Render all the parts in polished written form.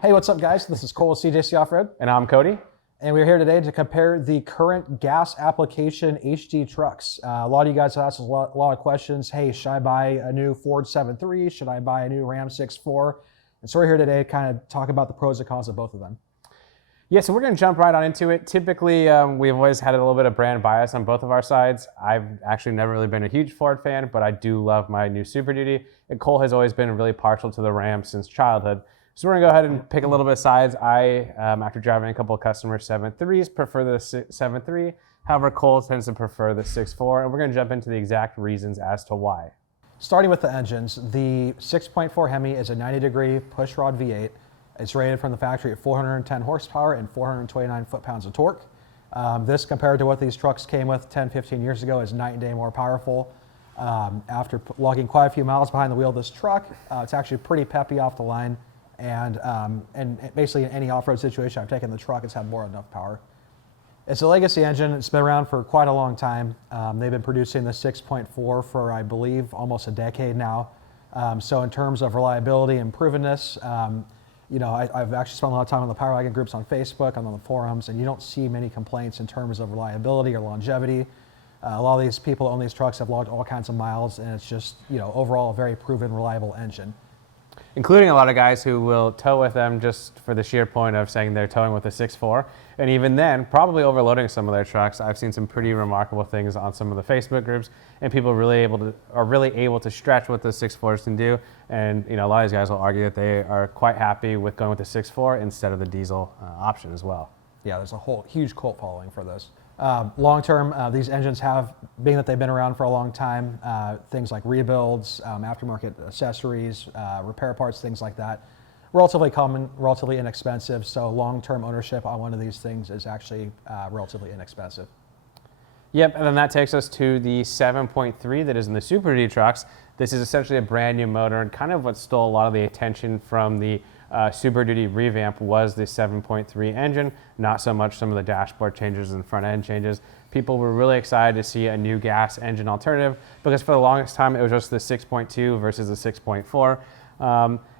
Hey, what's up, guys? This is Cole with CJC Off-Road. And I'm Cody. And we're here today to compare the current gas application HD trucks. A lot of you guys have asked us a lot of questions. Hey, should I buy a new Ford 7.3? Should I buy a new Ram 6.4? And so we're here today to kind of talk about the pros and cons of both of them. Yeah, so we're going to jump right on into it. Typically, we've always had a little bit of brand bias on both of our sides. I've actually never really been a huge Ford fan, but I do love my new Super Duty. And Cole has always been really partial to the Ram since childhood. So we're going to go ahead and pick a little bit of sides. I, after driving a couple of customer 7.3s, prefer the 7.3. However, Cole tends to prefer the 6.4, and we're going to jump into the exact reasons as to why. Starting with the engines, the 6.4 Hemi is a 90-degree pushrod V8. It's rated from the factory at 410 horsepower and 429 foot-pounds of torque. This, compared to what these trucks came with 10, 15 years ago, is night and day more powerful. After logging quite a few miles behind the wheel of this truck, it's actually pretty peppy off the line. And basically in any off-road situation I've taken the truck, it's had more than enough power. It's a legacy engine. It's been around for quite a long time. They've been producing the 6.4 for, I believe, almost a decade now. So in terms of reliability and provenness, I've actually spent a lot of time on the Power Wagon groups on Facebook and on the forums, and you don't see many complaints in terms of reliability or longevity. A lot of these people who own these trucks have logged all kinds of miles, and it's just, overall a very proven, reliable engine. Including a lot of guys who will tow with them just for the sheer point of saying they're towing with a 6.4. And even then, probably overloading some of their trucks. I've seen some pretty remarkable things on some of the Facebook groups, and people are really able to stretch what the 6.4s can do. And a lot of these guys will argue that they are quite happy with going with the 6.4 instead of the diesel option as well. Yeah, there's a whole huge cult following for this. Long term, these engines have, being that they've been around for a long time, things like rebuilds, aftermarket accessories, repair parts, things like that, relatively common, relatively inexpensive. So long-term ownership on one of these things is actually relatively inexpensive. Yep, and then that takes us to the 7.3 that is in the Super Duty trucks. This is essentially a brand new motor, and kind of what stole a lot of the attention from the Super Duty revamp was the 7.3 engine, not so much some of the dashboard changes and front end changes. People were really excited to see a new gas engine alternative because for the longest time it was just the 6.2 versus the 6.4.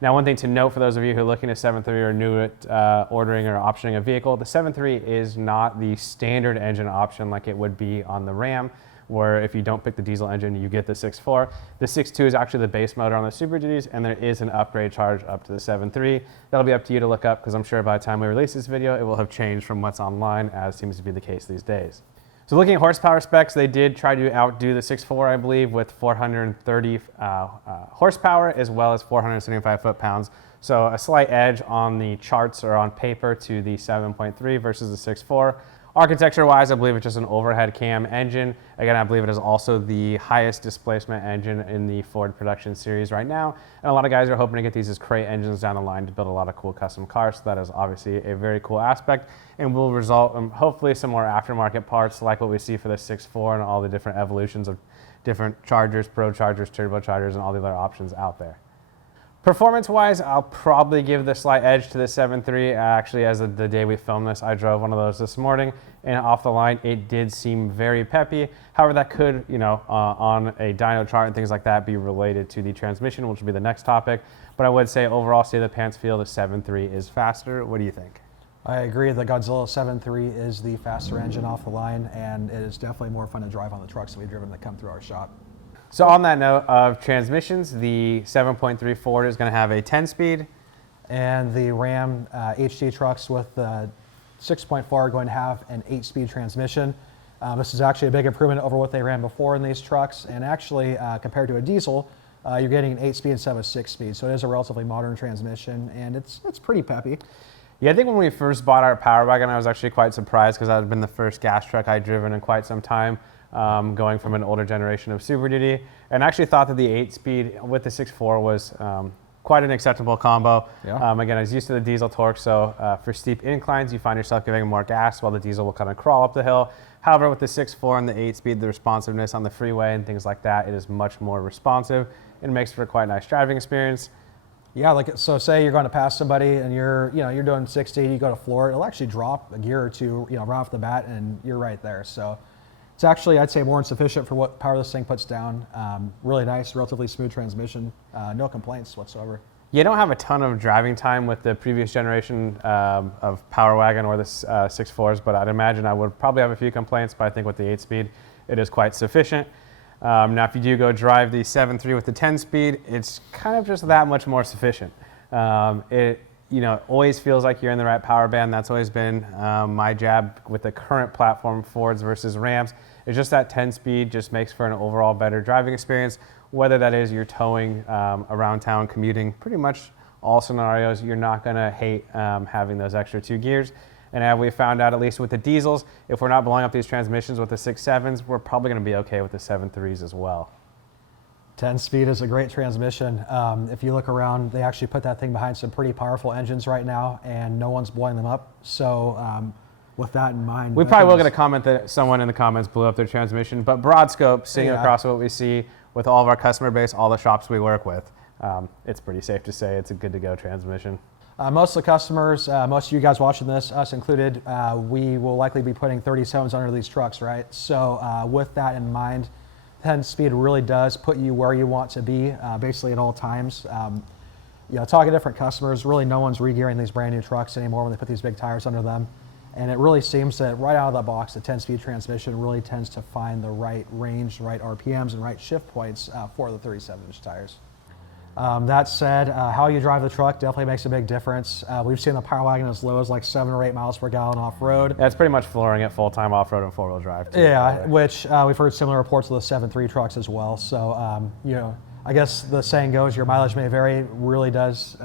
Now, one thing to note for those of you who are looking at 7.3 or new at ordering or optioning a vehicle, the 7.3 is not the standard engine option like it would be on the Ram, where if you don't pick the diesel engine, you get the 6.4. The 6.2 is actually the base motor on the Super Duties, and there is an upgrade charge up to the 7.3. That'll be up to you to look up, because I'm sure by the time we release this video, it will have changed from what's online, as seems to be the case these days. So looking at horsepower specs, they did try to outdo the 6.4, I believe, with 430 horsepower as well as 475 foot-pounds. So a slight edge on the charts or on paper to the 7.3 versus the 6.4. Architecture-wise, I believe it's just an overhead cam engine. Again, I believe it is also the highest displacement engine in the Ford production series right now. And a lot of guys are hoping to get these as crate engines down the line to build a lot of cool custom cars. So that is obviously a very cool aspect and will result in hopefully some more aftermarket parts like what we see for the 6.4 and all the different evolutions of different chargers, pro chargers, turbochargers, and all the other options out there. Performance-wise, I'll probably give the slight edge to the 7.3. Actually, as of the day we filmed this, I drove one of those this morning, and off the line, it did seem very peppy. However, that could, on a dyno chart and things like that, be related to the transmission, which will be the next topic. But I would say overall, state of the pants feel, the 7.3 is faster. What do you think? I agree. The Godzilla 7.3 is the faster engine off the line, and it is definitely more fun to drive on the trucks that we've driven that come through our shop. So on that note of transmissions, the 7.3 Ford is going to have a 10-speed. And the Ram HD trucks with the 6.4 are going to have an 8-speed transmission. This is actually a big improvement over what they ran before in these trucks. And actually, compared to a diesel, you're getting an 8-speed instead of a 6-speed. So it is a relatively modern transmission, and it's pretty peppy. Yeah, I think when we first bought our Power Wagon, I was actually quite surprised because that had been the first gas truck I'd driven in quite some time. Going from an older generation of Super Duty, and actually thought that the 8-speed with the 6.4 was quite an acceptable combo. Yeah. Again, I was used to the diesel torque, so for steep inclines, you find yourself giving more gas while the diesel will kind of crawl up the hill. However, with the 6.4 and the 8-speed, the responsiveness on the freeway and things like that, it is much more responsive and makes for a quite nice driving experience. Yeah, so say you're going to pass somebody and you're doing 60, you go to floor, it'll actually drop a gear or two, right off the bat, and you're right there. So it's actually, I'd say, more than sufficient for what power this thing puts down. Really nice, relatively smooth transmission. No complaints whatsoever. You don't have a ton of driving time with the previous generation of Power Wagon or the 6.4s, but I'd imagine I would probably have a few complaints, but I think with the 8-speed, it is quite sufficient. Now, if you do go drive the 7.3 with the 10-speed, it's kind of just that much more sufficient. It always feels like you're in the right power band. That's always been my jab with the current platform, Fords versus Rams. It's just that 10-speed just makes for an overall better driving experience, whether that is you're towing around town, commuting, pretty much all scenarios, you're not going to hate having those extra 2 gears. And as we found out, at least with the diesels, if we're not blowing up these transmissions with the 6.7s, we're probably going to be okay with the 7.3s as well. 10-speed is a great transmission. If you look around, they actually put that thing behind some pretty powerful engines right now, and no one's blowing them up. So with that in mind, We probably will get a comment that someone in the comments blew up their transmission, but broad scope, seeing across what we see with all of our customer base, all the shops we work with, it's pretty safe to say it's a good to go transmission. Most of the customers, most of you guys watching this, us included, we will likely be putting 37s under these trucks, right? So with that in mind, 10-speed really does put you where you want to be, basically at all times. Talking to different customers, really no one's re-gearing these brand new trucks anymore when they put these big tires under them. And it really seems that right out of the box, the 10-speed transmission really tends to find the right range, the right RPMs, and right shift points for the 37-inch tires. That said, how you drive the truck definitely makes a big difference. We've seen the Power Wagon as low as like 7 or 8 miles per gallon off-road. That's pretty much flooring it full-time off-road and four-wheel drive too. Yeah, which we've heard similar reports of the 7.3 trucks as well. So, I guess the saying goes, your mileage may vary, really does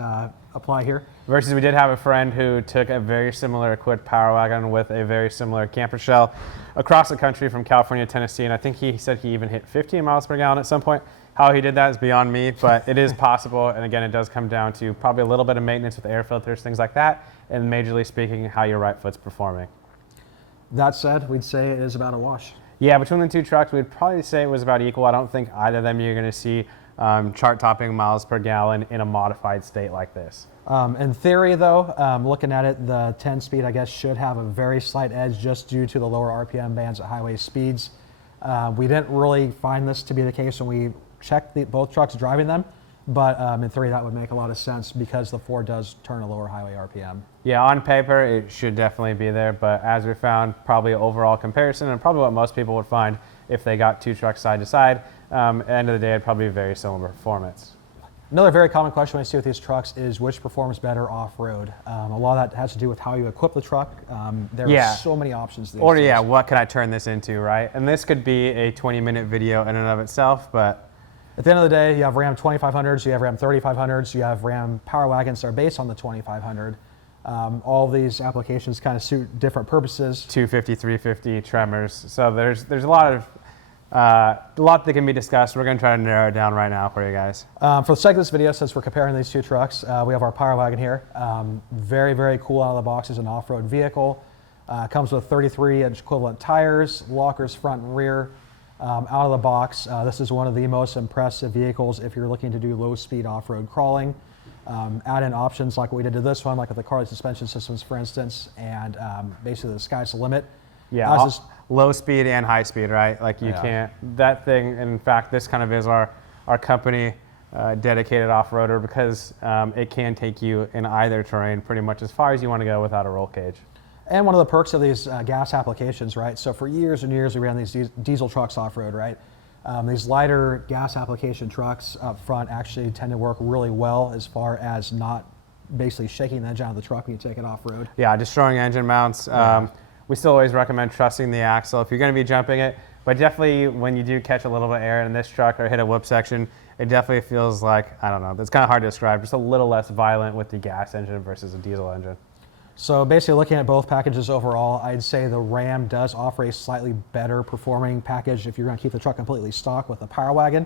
apply here. Versus we did have a friend who took a very similar equipped Power Wagon with a very similar camper shell across the country from California to Tennessee, and I think he said he even hit 15 miles per gallon at some point. How he did that is beyond me, but it is possible, and again, it does come down to probably a little bit of maintenance with air filters, things like that, and majorly speaking, how your right foot's performing. That said, we'd say it is about a wash. Yeah, between the two trucks, we'd probably say it was about equal. I don't think either of them you're going to see chart-topping miles per gallon in a modified state like this. In theory, though, looking at it, the 10-speed, I guess, should have a very slight edge just due to the lower RPM bands at highway speeds. We didn't really find this to be the case when we checked both trucks driving them, but in theory, that would make a lot of sense because the Ford does turn a lower highway RPM. Yeah, on paper, it should definitely be there, but as we found, probably overall comparison, and probably what most people would find if they got two trucks side to side, at the end of the day, it'd probably be very similar performance. Another very common question we see with these trucks is which performs better off-road. A lot of that has to do with how you equip the truck. There are so many options these days. Yeah, what could I turn this into, right? And this could be a 20-minute video in and of itself, but at the end of the day, you have Ram 2500s, you have Ram 3500s, you have Ram Power Wagons that are based on the 2500. All of these applications kind of suit different purposes. 250, 350 Tremors. So there's a lot that can be discussed. We're going to try to narrow it down right now for you guys. For the sake of this video, since we're comparing these two trucks, we have our Power Wagon here. Very, very cool out of the box as an off-road vehicle. Comes with 33-inch equivalent tires, lockers front and rear. Out of the box, this is one of the most impressive vehicles if you're looking to do low-speed off-road crawling. Add in options like what we did to this one, like with the Carli suspension systems, for instance, and basically the sky's the limit. Yeah, low speed and high speed, right? Like you can't, that thing, in fact, this kind of is our company dedicated off-roader because it can take you in either terrain pretty much as far as you want to go without a roll cage. And one of the perks of these gas applications, right? So for years and years, we ran these diesel trucks off-road, right? These lighter gas application trucks up front actually tend to work really well as far as not basically shaking the engine out of the truck when you take it off-road. Yeah, destroying engine mounts. We still always recommend trusting the axle if you're going to be jumping it, but definitely when you do catch a little bit of air in this truck or hit a whoop section, it definitely feels like, I don't know, it's kind of hard to describe, just a little less violent with the gas engine versus a diesel engine. So basically looking at both packages overall, I'd say the Ram does offer a slightly better performing package if you're going to keep the truck completely stock with the Power Wagon.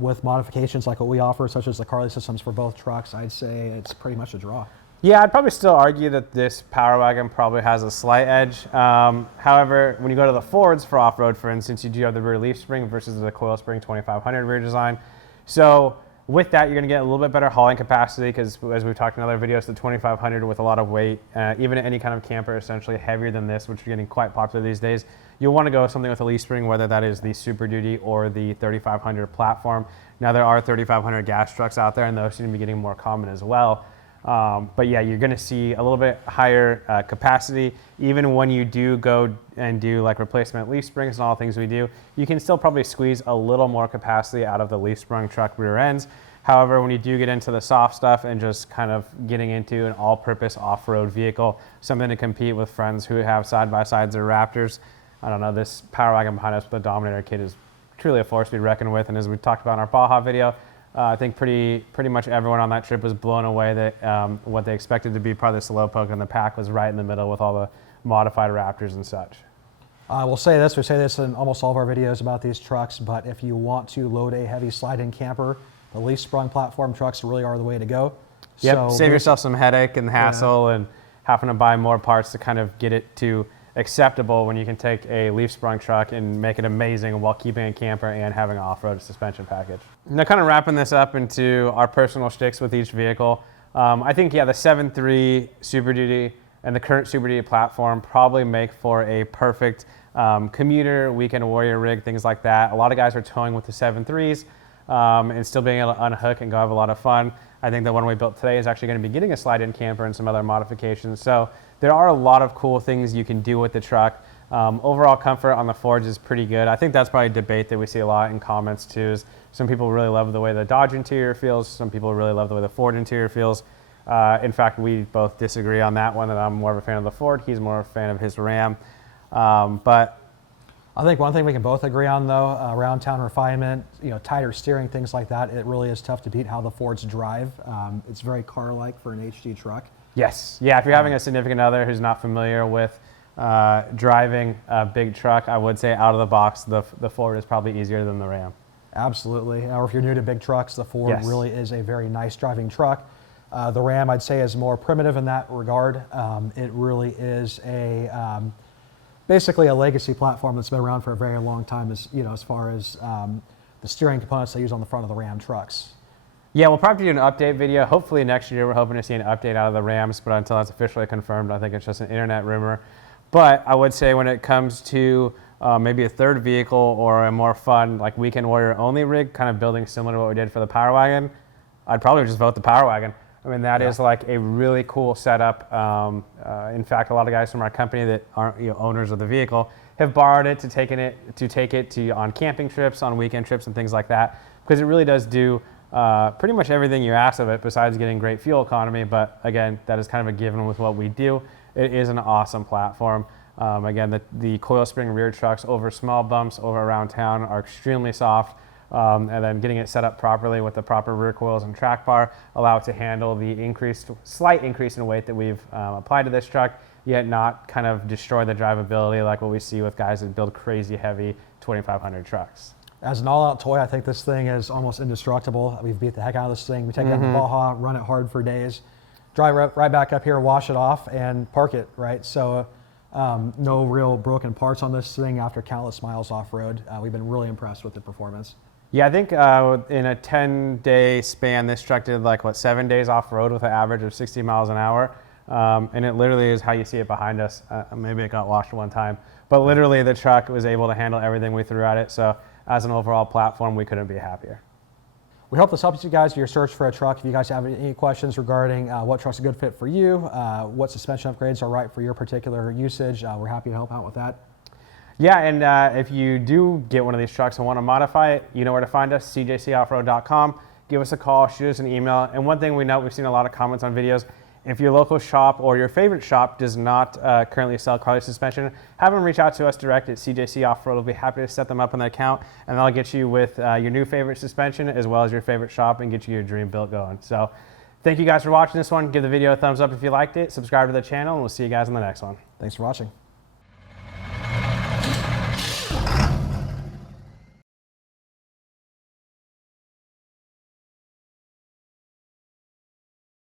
With modifications like what we offer, such as the Carli systems for both trucks, I'd say it's pretty much a draw. Yeah, I'd probably still argue that this Power Wagon probably has a slight edge. However, when you go to the Fords for off-road, for instance, you do have the rear leaf spring versus the coil spring 2500 rear design. So with that, you're going to get a little bit better hauling capacity because, as we've talked in other videos, the 2500 with a lot of weight, even any kind of camper essentially heavier than this, which are getting quite popular these days, you'll want to go with something with a leaf spring, whether that is the Super Duty or the 3500 platform, Now there are 3,500 gas trucks out there, and those seem to be getting more common as well. But yeah, you're going to see a little bit higher capacity. Even when you do go and do like replacement leaf springs and all the things we do, you can still probably squeeze a little more capacity out of the leaf sprung truck rear ends. However, when you do get into the soft stuff and just kind of getting into an all-purpose off-road vehicle, something to compete with friends who have side-by-sides or Raptors, I don't know, this Power Wagon behind us, the Dominator kit, is truly a force to be reckoned with. And as we talked about in our Baja video, I think pretty much everyone on that trip was blown away that what they expected to be part of the Slowpoke in the pack was right in the middle with all the modified Raptors and such. We'll say this, we say this in almost all of our videos about these trucks, but if you want to load a heavy slide-in camper, the leaf sprung platform trucks really are the way to go. Yep, So save yourself some headache and hassle and having to buy more parts to kind of get it to acceptable when you can take a leaf sprung truck and make it amazing while keeping a camper and having an off-road suspension package. Now kind of wrapping this up into our personal shticks with each vehicle, I think, yeah, the 7.3 Super Duty and the current Super Duty platform probably make for a perfect commuter, weekend warrior rig, things like that. A lot of guys are towing with the 7.3s and still being able to unhook and go have a lot of fun. I think the one we built today is actually going to be getting a slide-in camper and some other modifications. So there are a lot of cool things you can do with the truck. Overall comfort on the Fords is pretty good. I think that's probably a debate that we see a lot in comments too, is some people really love the way the Dodge interior feels. Some people really love the way the Ford interior feels. In fact, we both disagree on that one, and I'm more of a fan of the Ford. He's more of a fan of his Ram. But I think one thing we can both agree on, though, around town refinement, tighter steering, things like that, it really is tough to beat how the Fords drive. It's very car-like for an HD truck. yes, yeah, if you're having a significant other who's not familiar with driving a big truck, I would say out of the box, the Ford is probably easier than the Ram. Absolutely. Or if you're new to big trucks, the Ford really is a very nice driving truck. The Ram, I'd say, is more primitive in that regard. It really is basically a legacy platform that's been around for a very long time, as far as the steering components they use on the front of the Ram trucks. Yeah, we'll probably do an update video. Hopefully next year we're hoping to see an update out of the Rams, but until that's officially confirmed, I think it's just an internet rumor. But I would say when it comes to maybe a third vehicle or a more fun, like weekend warrior only rig, kind of building similar to what we did for the Power Wagon, I'd probably just vote the Power Wagon. I mean, that is like a really cool setup. In fact, a lot of guys from our company that aren't owners of the vehicle have borrowed it to take it to on camping trips, on weekend trips, and things like that, because it really does do pretty much everything you ask of it besides getting great fuel economy. But again, that is kind of a given with what we do. It is an awesome platform. Again, the coil spring rear trucks over small bumps over around town are extremely soft. And then getting it set up properly with the proper rear coils and track bar allow it to handle the slight increase in weight that we've applied to this truck, yet not kind of destroy the drivability like what we see with guys that build crazy heavy 2,500 trucks. As an all-out toy, I think this thing is almost indestructible. We've beat the heck out of this thing. We take it out to Baja, run it hard for days, drive right back up here, wash it off, and park it, right? So no real broken parts on this thing after countless miles off-road. We've been really impressed with the performance. Yeah, I think in a 10-day span, this truck did 7 days off-road with an average of 60 miles an hour. And it literally is how you see it behind us. Maybe it got washed one time. But literally, the truck was able to handle everything we threw at it. So as an overall platform, we couldn't be happier. We hope this helps you guys in your search for a truck. If you guys have any questions regarding what truck's a good fit for you, what suspension upgrades are right for your particular usage, we're happy to help out with that. Yeah, and if you do get one of these trucks and want to modify it, you know where to find us, cjcoffroad.com. Give us a call, shoot us an email. And one thing we know, we've seen a lot of comments on videos, if your local shop or your favorite shop does not currently sell Carli suspension, have them reach out to us direct at CJC Off-Road. We'll be happy to set them up on the account, and that'll get you with your new favorite suspension as well as your favorite shop and get you your dream built going. So thank you guys for watching this one. Give the video a thumbs up if you liked it. Subscribe to the channel, and we'll see you guys in the next one. Thanks for watching.